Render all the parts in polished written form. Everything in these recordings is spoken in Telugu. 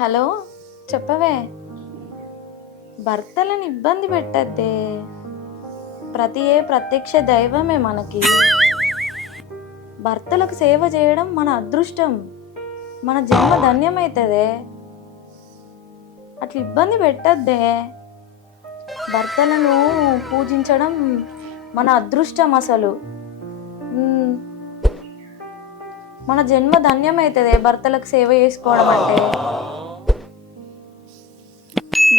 హలో, చెప్పవే. భర్తలను ఇబ్బంది పెట్టద్దే. ప్రత్యక్ష దైవమే మనకి. భర్తలకు సేవ చేయడం మన అదృష్టం, మన జన్మ ధన్యమవుతుందే. అట్లా ఇబ్బంది పెట్టద్దే. భర్తలను పూజించడం మన అదృష్టం. అసలు మన జన్మ ధన్యమవుతుంది భర్తలకు సేవ చేసుకోవడం అంటే.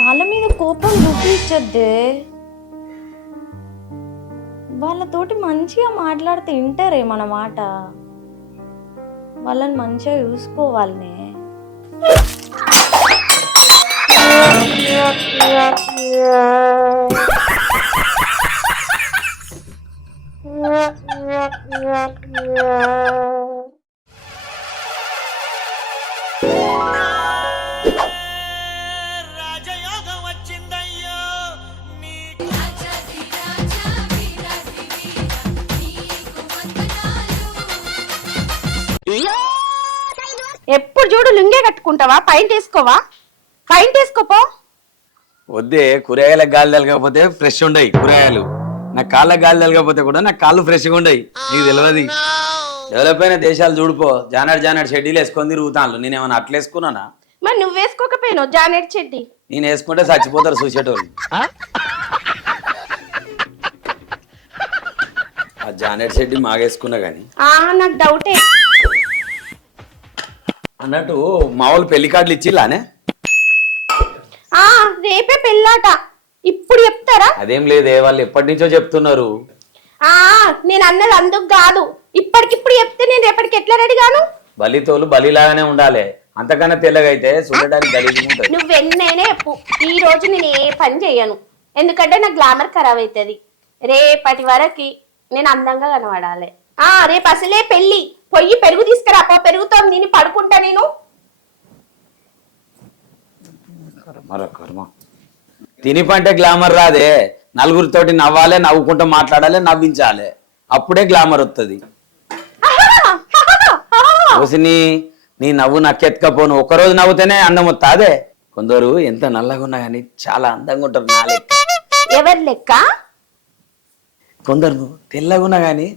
వాళ్ళ మీద కోపం చూపించద్దే. వాళ్ళతోటి మంచిగా మాట్లాడితే వింటారే మన మాట. వాళ్ళని మంచిగా చూసుకోవాలనే. ఎప్పుడు చూడు లుంగే కట్టుకుంటావా? పైంట్ వేసుకోవా? పైంట్ వేసుకోపో. వద్దే, కూరగాయలకు గాలి తలగకపోతే ఫ్రెష్ ఉండయి కూరగాయలు. నా కాళ్ళకి గాలి తలగకపోతే కూడా నా కాళ్ళు ఫ్రెష్గా ఉండయి. నీకు తెలియదు. డెవలప్ అయిన దేశాలు చూడిపో, జానాడు షెడ్యూల్ వేసుకొని తిరుగుతాను. నేనేమన్నా అట్లా వేసుకున్నానా? మరి నువ్వు వేసుకోకపోయినావు జానెట్ చెడ్డి. నేను వేసుకుంటే చచ్చిపోతారు చూసేటోళ్ళు. ఆ జానెట్ షెడ్డి మాగేసుకున్నా కానీ నాకు డౌటే. అన్నట్టు మా వాళ్ళు పెళ్లి కార్డులు ఇచ్చిలానే? రేపే పెళ్ళాట. ఇప్పుడు చెప్తారా? అదేం లేదే, వాళ్ళు ఎప్పటి నుంచో చెప్తున్నారు. నేను అన్నది అందుకు కాదు, ఇప్పటికిప్పుడు చెప్తే నేను రేపటికి ఎట్లా రెడీ గాను? బలితోలు బలిలాగానే ఉండాలి, అంతకన్నా తెల్లగైతే చూడడానికి గలీజ్గా ఉంటుంది. నువ్వెన్నైనా చెప్పు, ఈ రోజు నేను ఏ పని చెయ్యను. ఎందుకంటే నా గ్లామర్ ఖరాబ్ అవుతుంది. రేపటి వరకు నేను అందంగా కనబడాలి. రేపు అసలే పెళ్ళి. పొయ్యి పెరుగు తీసుకురా. పెరుగుతో నేను పడుకుంటా. నేను తిని పంటే గ్లామర్ రాదే. నలుగురితోటి నవ్వాలి, నవ్వుకుంటూ మాట్లాడాలి, నవ్వించాలి, అప్పుడే గ్లామర్ వస్తుంది. నీ నవ్వు నక్కెత్తుకపోను. ఒక్కరోజు నవ్వుతేనే అందం వస్తాదే. కొందరు ఎంత నల్లగా ఉన్నా కానీ చాలా అందంగా ఉంటారు. నా లెక్క. ఎవరి లెక్క? కొందరు తెల్లగా ఉన్నా కానీ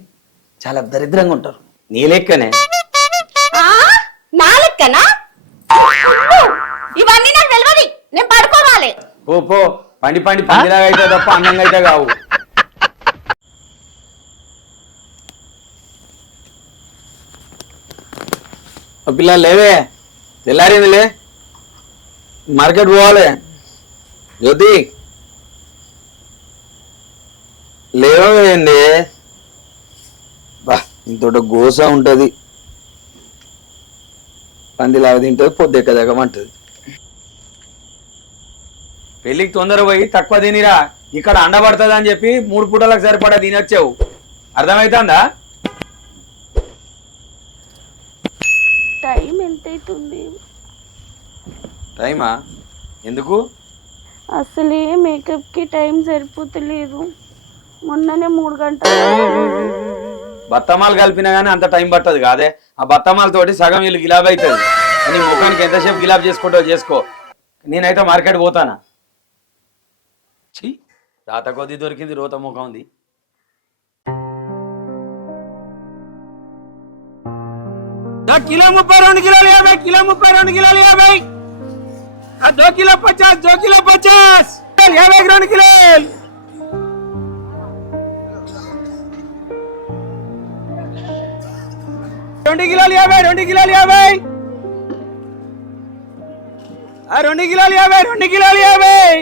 చాలా దరిద్రంగా ఉంటారు. నీ లెక్కనే. నా లెక్కనా? ఇవన్నీ నాకు తెలియదు. నేను పడుకోవాలి. పో పండి పందిలాగా అయితే తప్ప అందంగా అయితే కావు. పిల్లలు లేవే, తెల్లారిందిలే, మార్కెట్ పోవాలి. జ్యోతి లేవండి. బా, ఇంత గోస ఉంటుంది. పందిలాగా తింటుంది, పొద్దెక్కదెక్కమంటుంది. పెళ్ళికి తొందర పోయి తక్కువ తినిరా. ఇక్కడ అండబడుతుంది అని చెప్పి 3 పూటలకు సరిపడా తినొచ్చావు. అర్థమవుతుందా? టైం ఎంత అవుతుంది? టైమా? ఎందుకు? అసలే మేకప్ కి టైం సరిపోతలేదు. మొన్ననే 3 గంటలు. బత్తమాలు కలిపినా గానీ అంత టైం పట్టదు కాదే. ఆ బత్తమాలతోటి సగం వీళ్ళు గిలాబ్ అవుతుంది. నీ ముఖానికి ఎంతసేపు గిలాబ్ చేసుకుంటావు చేసుకో. నేనైతే మార్కెట్ పోతానా? రాత కొద్ది దొరికింది, రోత ముఖం ఉంది. కిలో 32 కిలోలు 50, కిలో 32 కిలోలు 50, 2 కిలో 50, 2 కిలో 50, 52 కిలోలు. 2 కిలోలు 50, 2 కిలోలు 50, 2 కిలోలు 50, 2 కిలోలు 50,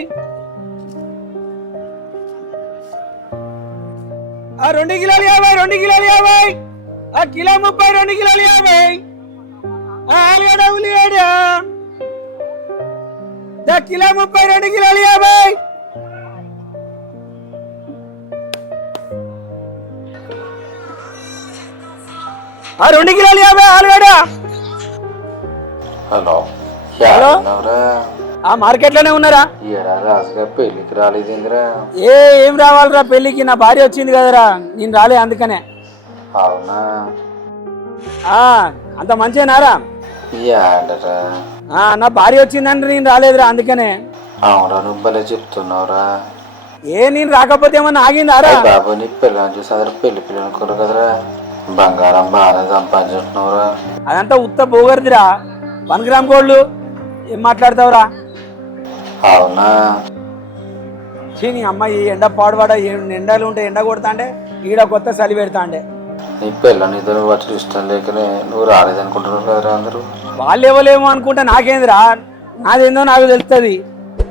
2 కిలోలు 50, 2 కిలోలు 50, కిలో 30, 2 కిలోలు 50, ఆలుగడ్డ ఉల్లిగడ్డ కిలో 30, 2 కిలోలు 50, 2 కిలోలు 50 ఆలుగడ్డ. హలో, మార్కెట్ లోనే ఉన్నారా? రాజుగా పెళ్లికి రాలేదేంద్రా? ఏం రావాలరా పెళ్లికి? నా భార్య వచ్చింది కదరా, నేను రాలే అందుకనే. అవునా? అంత మంచిగానారా? యాడరా నా భార్య వచ్చిందంటే నేను రాలేదురా, అందుకనే. అవురా నువ్వు భలే చెప్తున్నావురా. నేను రాకపోతే ఏమన్నా ఆగిందారా? బాబు నీ పిల్లని చూసి అందరు పెళ్లి పిల్లలు అనుకోరు కదరా. బంగారం బాగా సంపాదించుకుంటున్నావురా. అదంతా ఉత్త పోగరిదిరా, 1 గ్రామ్ గోల్డ్. ఏం మాట్లాడతావురా? అవునా నీ అమ్మాయి ఎండ పాడువాడ, ఎండలు ఉంటే ఎండ కొడతా అంటే ఈడ కొత్త చలి పెడతా అంటే. నీ పిల్లని ఇద్దరు వచ్చి ఇష్టం లేకనే నువ్వు రాలేదనుకుంటున్నావు కదరా అందరూ. వాళ్ళు ఎవరేమో అనుకుంటా నాకేందిరా, నాదేందో నాకు తెలుస్తుంది.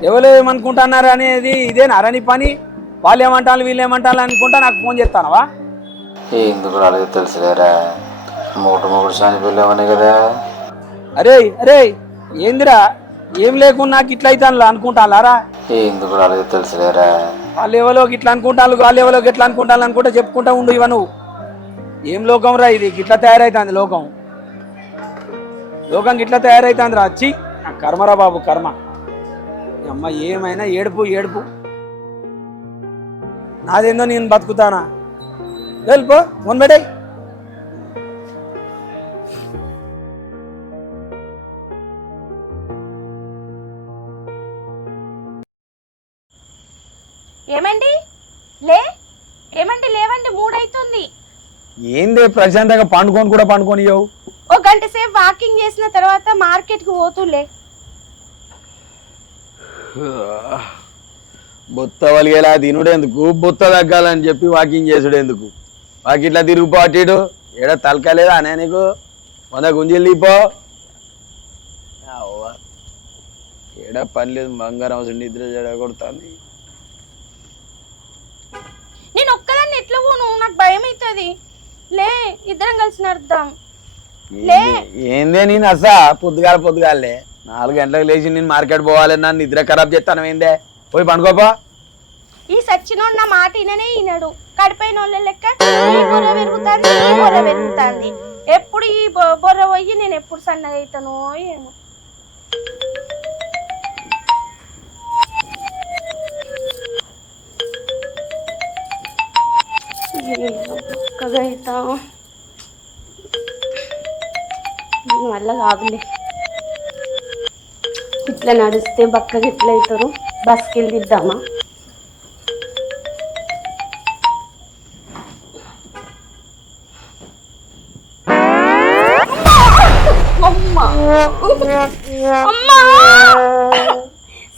ఎవరు ఏమనుకుంటున్నారు అనేది ఇదేనా నీ పని? వాళ్ళు ఏమంటారు వీళ్ళు ఏమంటారు అనుకుంటా నాకు ఫోన్ చేస్తానవా? ఎందుకు రాలేదు తెలుసులేరా, మూడు చనిపోలేవనే కదా. అరే అరే ఏందిరా, ఏం లేకుండా నాకు ఇట్లా అవుతాను అనుకుంటారా? ఎందుకు రాలేదు తెలుసులేరా. వాళ్ళు ఎవరోకి ఇట్లా అనుకుంటాను, వాళ్ళు ఎవరోకి ఎట్లా అనుకుంటాను అనుకుంటా చెప్పుకుంటా ఉండు. ఇవ నువ్వు ఏం లోకం రా ఇది, గిట్లా తయారైతుంది లోకం. లోకం గిట్లా తయారైతుంది రా. వచ్చి కర్మరా బాబు, కర్మ. అమ్మ ఏమైనా ఏడుపు ఏడుపు. నాదేందో నేను బతుకుతానా? వెళ్ళిపో, ఫోన్ పెట్టాయి. ఏమండి లే, ఏమండి లేవండి, 3 అవుతుంది. ఏందే ప్రశాంతంగా పండుకొని కూడా పండుకొనియవు? ఒక గంట సేపు వాకింగ్ చేసిన తర్వాత మార్కెట్కి పోతులే. బొత్త వలిగేలా తినుడేందుకు, బొత్త తగ్గాలని చెప్పి వాకింగ్ చేసుడేందుకు? వాకిట్లా తిరుగుపో అటు ఏడ తలకలేదా అనే నీకు? 100 గుంజీలు తీపో. ఏడ పని లేదు, బంగారం అవసరం, నిద్ర జడ కొడుతుంది. నేను ఒక్కదాన్ని ఎట్లా పోను, నాకు భయం అవుతుంది. లే, ఇద్దరం కలిసి నడుద్దాం. ఏందే నేను అసా పొద్దుగాలే 4 గంటలకు లేచి నేను మార్కెట్ పోవాలి, నన్ను నిద్ర ఖరాబ్ చేస్తాను. ఏందే పోయి పండుకోపా. ఈ సచ్చినోడు నా మాట విననే వినడు. కడిపోయిన వాళ్ళ లెక్క ఈ బొర్ర పెరుగుతుంది, ఈ బొర్ర పెరుగుతుంది. ఎప్పుడు ఈ బొర్ర పోయి నేను ఎప్పుడు సన్నగా అవుతానో ఏమో. మళ్ళా కాదులే, ఇట్లా నడిస్తే బక్కగా ఎట్లా అవుతారు. బస్కి వెళ్ళిద్దామా?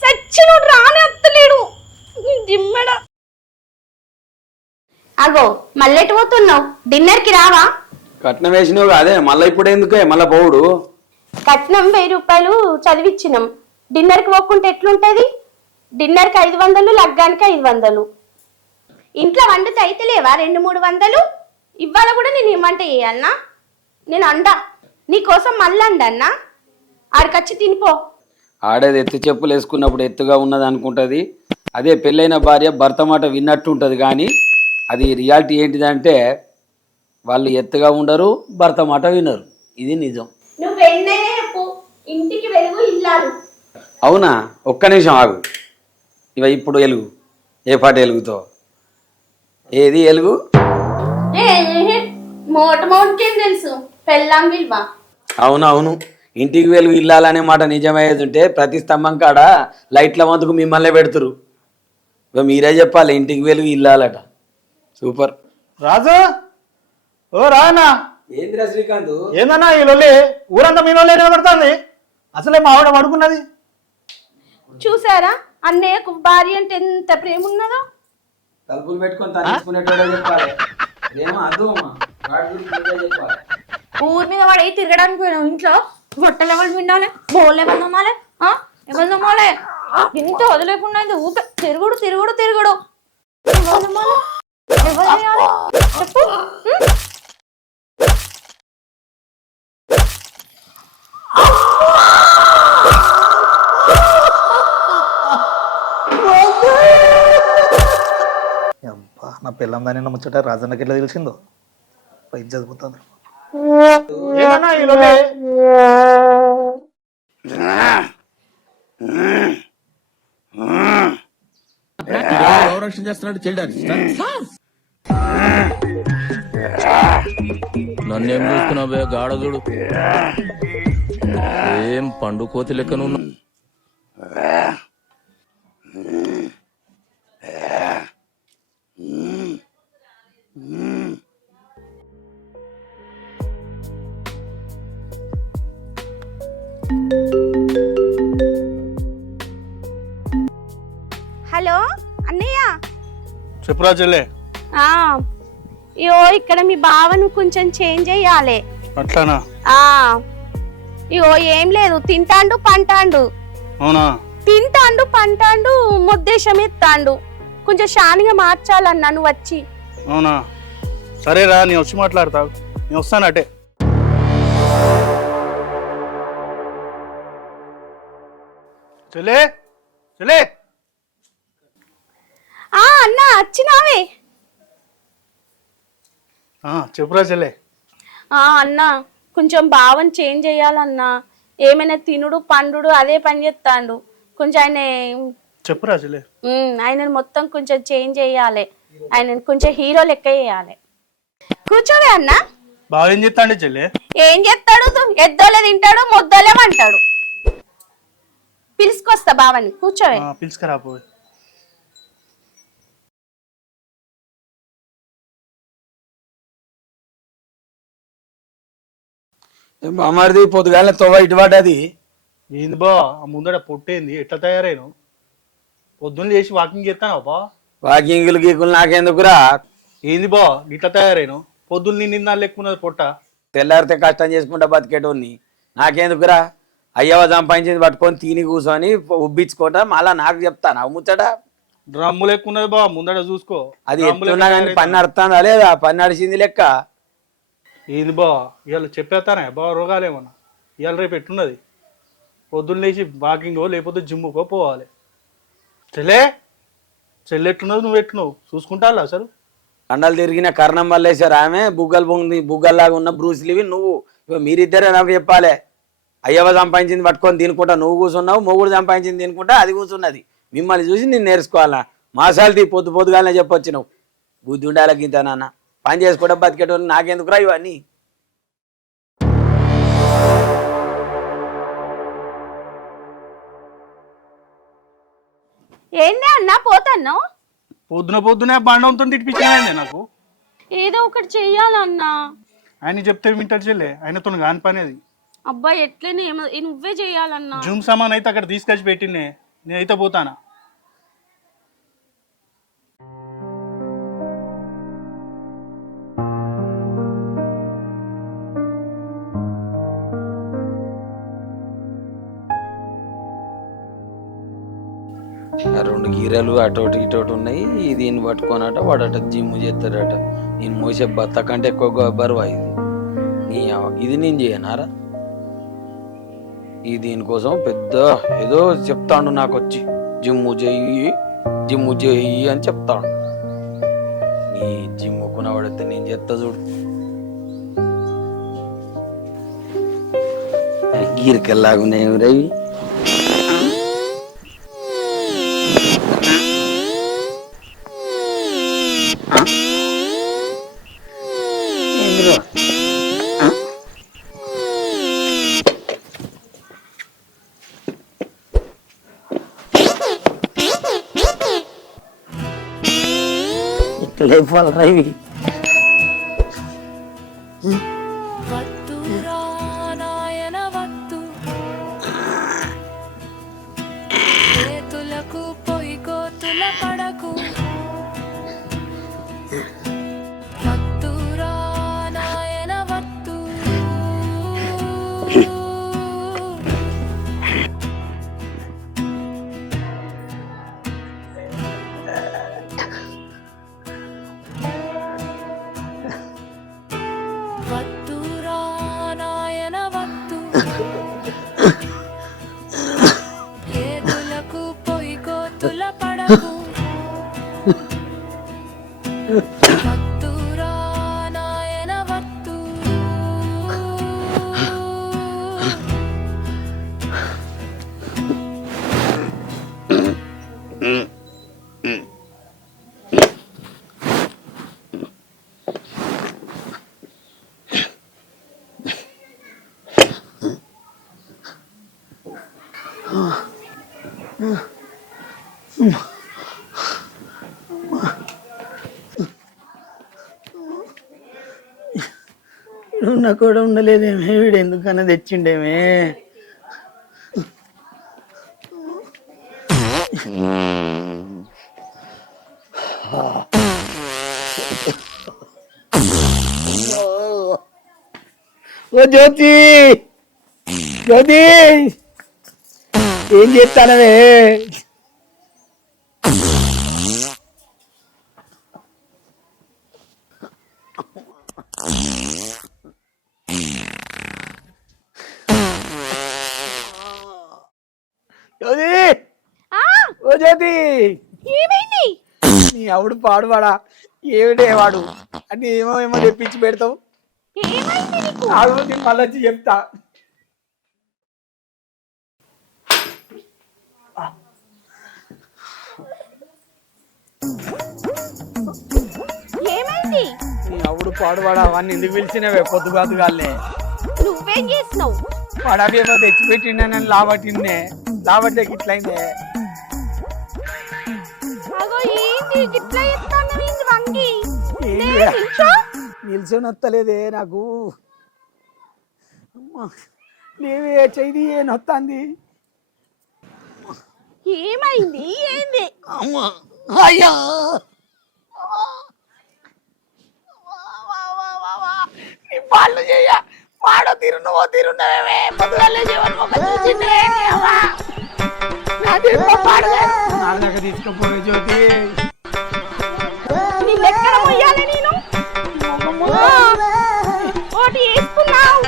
సచ్చినోడు రాని అత్తలేడు జిమ్మడా. అగో మళ్ళెటు పోతున్నావు? డిన్నర్కి రావా? కట్నం వేసినావు అదే మళ్ళీ ఇప్పుడు ఎందుకే మళ్ళా పోవుడు? కట్నం 1000 రూపాయలు చదివిచ్చినాం. డిన్నర్కి పోకుంటే ఎట్లుంటది? డిన్నర్కి 500, లగ్గానికి 500. ఇంట్లో వండుత అయితే లేవా 200-300? ఇవాళ కూడా నేను ఏమంటే చేయాలన్నా? నేను అండా నీకోసం మళ్ళీ అండన్నా. ఆడికొచ్చి తినిపో. ఆడేది ఎత్తు చెప్పులు వేసుకున్నప్పుడు ఎత్తుగా ఉన్నది అనుకుంటుంది. అదే పెళ్ళైన భార్య భర్త మాట విన్నట్టు ఉంటుంది. కానీ అది రియాలిటీ ఏంటిదంటే వాళ్ళు ఎత్తుగా ఉండరు, భర్త మాట వినరు. ఇది నిజం. నువ్వు వెన్ననే చెప్పు, ఇంటికి వెలుగు ఇల్లాలు. అవునా? ఒక్క నిమిషం ఆగు. ఇవ ఇప్పుడు ఎలుగు. ఏ పాట ఎలుగుతో? ఏది ఎలుగు? మోటకేం తెలుసు పెళ్ళాం విలువ. అవునవును, ఇంటికి వెలుగు ఇల్లాలనే మాట నిజమయ్యేది. ప్రతి స్తంభం కాడ లైట్ల వంతుకు మిమ్మల్నే పెడుతురు. ఇక మీరే చెప్పాలి, ఇంటికి వెలుగు ఇల్లాలట. సూపర్. రాజు, ఓ రానా. ఏంద్రా శ్రీకాంత్? ఏందన్నా ఈ లొల్లి? ఊరంతా మీ లొల్లి నిలబడుతుంది. అసలే మా ఆవిడ పడుకున్నది. చూసారా అన్నయ్యకు భార్య అంటే ఎంత ప్రేమ ఉన్నదో. తలుపులు పెట్టుకొని తనిపించుకునేటోడే చెప్పాలి. ఏమో అర్థమమ్మా, వాడి గురించి నువ్వే చెప్పాలి. ఊరి మీద వాడు తిరగడానికి పోయినావు. ఇంట్లో బొట్టలు ఎవరు వినాలి, బోళ్ళు ఎవరు నమ్మాలి, ఎవరు నమ్మాలి? ఇంత వదిలేకుండా ఊపే తిరుగుడు తిరుగుడు తిరుగుడు. ఎవరు నమ్మాలి? ఎవరు చేయాలి చెప్పు. నా పిల్లందాని ముచ్చట రాజన్నకి ఎట్లా తెలిసిందో పైకి చదువుతుంది. చేస్తున్నాడు నన్నేం చూస్తున్నావు గాఢదుడు? సేమ్ పండు కోతి లెక్కనున్నా. హలో అన్నయ్య. చెప్పురా చెల్లె. ఇయో ఇక్కడ మీ బావను కొంచెం చేంజ్ చెయ్యాలి. అట్లానా? ఇయో ఏం లేదు, తింటాండు పంటాండు. అవునా? తింటాండు పంటాండు, ముద్దేశం ఎత్తాండు. కొంచెం షానిగా మార్చాలన్నా నువ్వు వచ్చి. అవునా? సరేరా, నేను వచ్చి మాట్లాడతావు. నేను వస్తాను అటే. చెల్లె చెల్లె. అన్నా వచ్చినావే. చెప్పురా చెల్లె. అన్నా కొంచెం భావం చేంజ్ చేయాలన్నా. ఏమైనా తినుడు పండుడు అదే పని చేస్తాడు. కొంచెం ఆయన చెప్పురా చెల్లె. ఆయనను మొత్తం కొంచెం చేంజ్ చేయాలి. ఆయన కొంచెం హీరో లెక్క చేయాలి. కూర్చోవే అన్నా. బాగా ఏం చేస్తాండి చెల్లె? ఏం చేస్తాడు? ఎద్దోలే తింటాడు, మొద్దోలే అంటాడు. పిలుచుకొస్తా బావని. కూర్చోవే. పిలుచుకురా పోయి. బామారిది పొద్దుగాల తొవ్వ ఇటు పడ్డది. ఏంది బా ఆ ముందర పొట్టేంది? ఎట్లా తయారైను? పొద్దున్న చేసి వాకింగ్ చేస్తాను బా. వాకింగ్లు గీకులు నాకెందుకురా? ఏంది బా ఇట్లా తయారైను? పొద్దున్న నిన్న లెక్కున్నది పొట్ట. తెల్లారితే కష్టం చేసుకుంటా బతికేటోని నాకెందుకురా? అయ్యవ సంపాదించింది పట్టుకొని తిని కూర్చొని ఉబ్బించుకుంటా మళ్ళా నాకు చెప్తాను అవి ముచ్చట. డ్రమ్ము లెక్కున్నది బా, ముందర చూసుకో. అది ఎత్తున్నా కానీ పని నడుతుందా లేదా? పని నడిచింది లెక్క. ఏంది బా ఇవాళ చెప్పేస్తానే బా రోగాలేమన్నా? ఇవాళ రేపు ఎట్టున్నది? పొద్దున్న లేచి వాకింగో లేకపోతే జిమ్ముకో పోవాలి. చెల్లె చెల్లె ఎట్టున్నది, నువ్వు ఎట్టున్నావు చూసుకుంటా అసలు. కండలు తిరిగిన కర్ణం మల్లేశ్వర ఆమె బుగ్గలు పొంగి బుగ్గల్లాగా ఉన్న బ్రూస్లివి నువ్వు. మీరిద్దరే నాకు చెప్పాలి. అయ్యవ సంపాదించింది పట్టుకొని తినుకుంటా నువ్వు కూర్చున్నావు, మొగుడు సంపాదించింది తినుకుంటా అది కూర్చున్నది. మిమ్మల్ని చూసి నేను నేర్చుకోవాలా? మాసాలు పొద్దుగాలనే చెప్పొచ్చు నువ్వు. బుద్ధి ఉండాలకి ఇంత నాన్న పని చేసుకోవడం బతికేటోళ్ళు నాకెందుకురా ఇవన్నీ? ఏంది అన్నా పోతాను? పొద్దునే బండంతో తినిపించానండి నాకు. ఏదో ఒకటి చెయ్యాలన్నా. ఆయన చెప్తే వింటాడు చెల్లె, ఆయనతో కాని పని అది. అబ్బాయి ఎట్లనే నువ్వే చెయ్యాలన్నా. జూమ్ సామాన్ అయితే అక్కడ తీసుకొచ్చి పెట్టినే, నేనైతే పోతానా. రెండు గీరలు అటోటి ఇటోటి ఉన్నాయి. దీన్ని పట్టుకోనట వాడట జిమ్ చేస్తాడట. నేను మోసే బత్త కంటే ఎక్కువ బరువు ఇది. ఇది నేను చేయనారా? ఈ దీనికోసం పెద్ద ఏదో చెప్తాడు నాకు వచ్చి జిమ్ము చెయ్యి అని చెప్తాడు. నీ జిమ్ముకున్న వాడితే నేను చెప్తా చూడు. గీరికల్లాగున్నాయి రవి. లేపాలరా ఇవి. పూన కూడా ఉండలేదేమే, వీడు ఎందుకన్నా తెచ్చిండేమే. ఓ జ్యోతి, జ్యోతి ఏం చేస్తానవే? జ్యోతి, ఓ జ్యోతి, ఏమైంది? నీ ఆవిడ పాడువాడా? ఏమిటే వాడు అని ఏమో ఏమో తెప్పించి పెడతావు. ఏమైంది నీకు? ఆడు నేను మళ్ళీ వచ్చి చెప్తా. ఏమైంది? నీ ఆవిడ పాడువాడా? వాడిని ఎందుకు పిలిచినవే పొద్దుగాదుగాలే? నువ్వేం చేసినావు? వాడు అవి ఏమో తెచ్చిపెట్టిండే, నేను లాబట్టిండే, లాబట్టే ఇట్లయిందే. అగో ఏంటి ఇట్లా చెప్తాను వంగి? నిల్చొని వస్తలేదే నాకు. అమ్మా లేవే, చెయ్యి ఏ నొత్తాంది. ఏమైంది? ఏంది? అమ్మా అయ్యా, నీ పాళ్ళు చెయ్య పాడో తీరు, నువ్వో తీరున్నావే. పొద్దుగాలే జీవన్ మొక్క చూసిందే నాదాకా తీసుకుపోయే జ్యోతి. నిన్నెక్కడ మొయ్యాలి నేను? ఒకటి వేసుకున్నావు.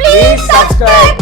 Please subscribe